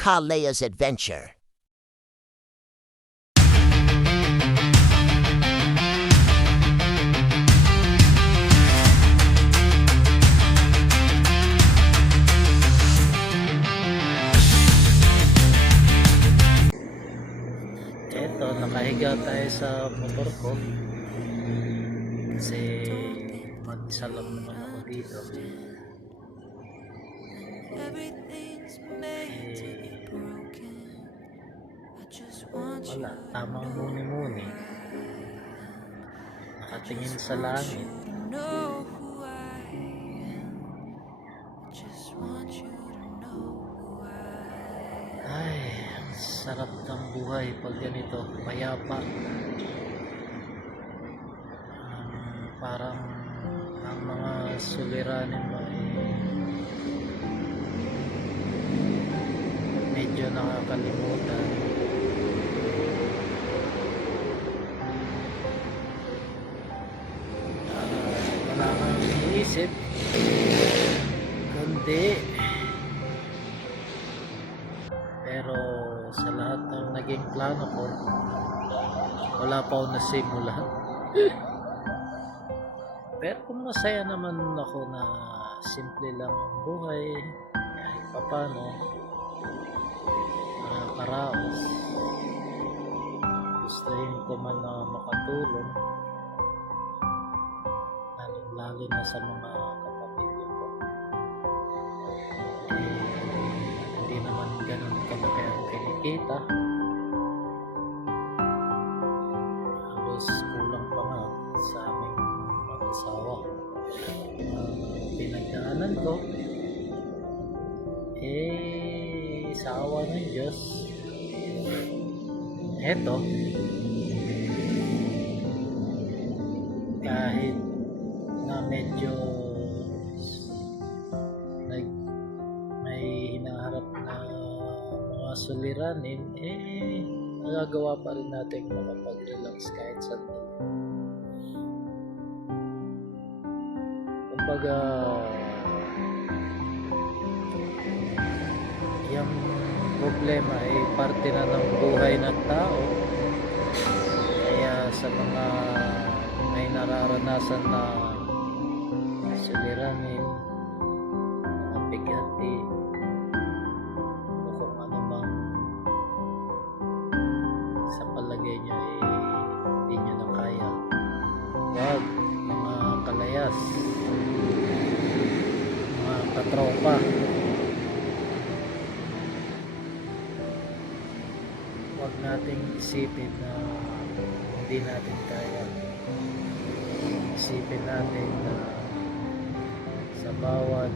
Kalea's Adventure. Eto, nakahiga tayo sa motor ko kasi mag-isa lang naman ako dito. Wala, tamang muni-muni, nakatingin sa langit. Ay, ang sarap ng buhay pag ganito, payapa. Parang ang mga suliranin mo ay medyo nakakalimutan. Wala kang iniisip kundi pero sa lahat ng naging plano ko, wala pa ako nasimulan. Pero kung masaya naman ako na simple lang ang buhay, kahit papano, nakakaraos, gustuhin ko man na makatulong, lalo na sa mga kapamilya ko. Hindi naman ganun kalaki ang kinikita. Halos kulang pa nga sa aming mag-asawa. Pinagdaanan ko, sa awa ng Diyos, eto, kahit na medyo may hinaharap na mga suliranin, nagagawa pa rin natin makapag-relax kahit sandali. Kumbaga, yung problema ay parte na ng buhay ng tao. Kaya sa mga may nararanasan na suliranin, mga bigati, o kung ano mang sa palagay nyo hindi nyo na kaya, wag, mga kalayas, mga katropa, wag nating isipin na hindi natin kaya. Isipin natin na sa bawat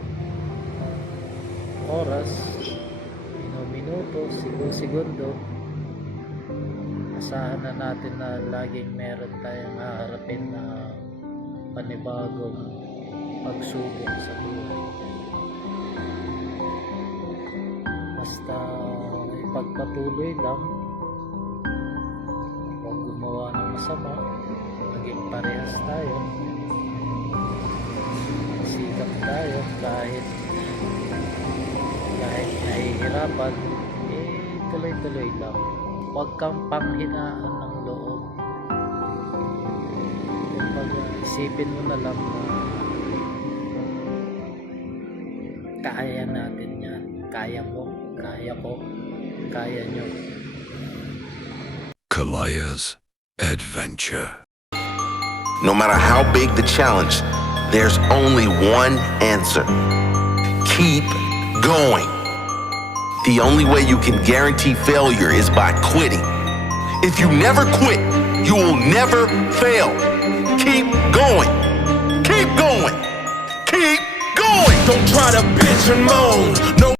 oras, minuto, segundo, asahan na natin na laging meron tayong haharapin na panibagong pagsubok sa buhay. Basta ipagpatuloy lang, huwag gumawa ng masama, maging parehas tayo, sikap tayo kahit nahihirapan, tuloy-tuloy lang. Huwag kang panghinaan ng loob. Kumbaga, isipin mo na lang na kaya natin yan. Kaya mo, kaya ko, kaya nyo. Kalea's Adventure. No matter how big the challenge, there's only one answer. Keep going. The only way you can guarantee failure is by quitting. If you never quit, you will never fail. Keep going. Keep going. Keep going. Don't try to bitch and moan. No